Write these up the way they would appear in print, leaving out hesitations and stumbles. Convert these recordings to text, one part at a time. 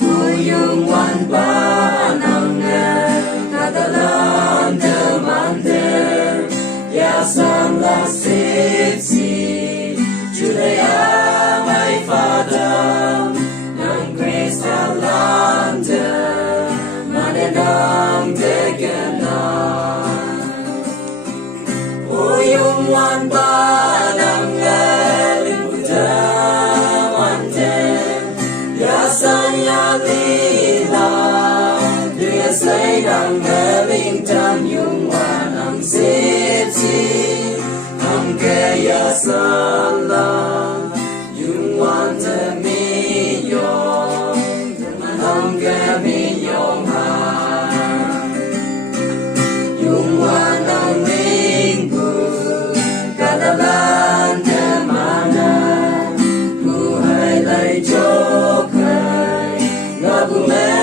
Uyung wan ba nang kadalam demander ya san la sipsi Judea my father nang grace alanda manenang degana Uyung wan ba nang limuda mande ya san ya say nang galing tan yung wanang sipsi ang kaya sala yung wan deminyong ang gaminyong ha yung wanang linggu kadalan demana buhay lay jokay ngabume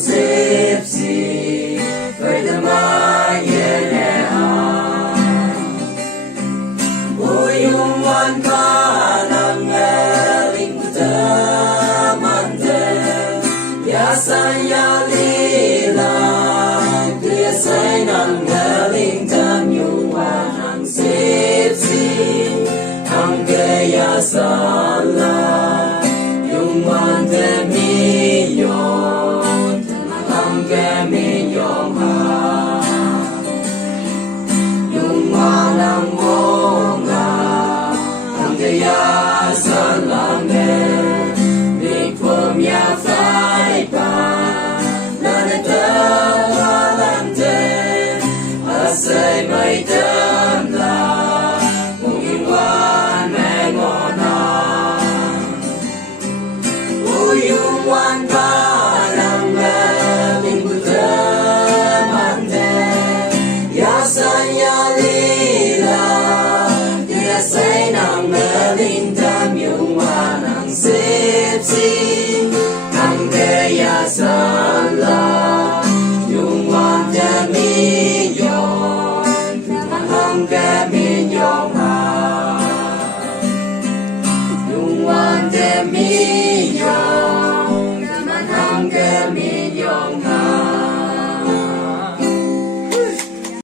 Sipsi, pwedemaya Uyung wan ka nang lingkutamande Yasan yalila Kiyasay nang galingtam yung wanang sipsi Ang kayasan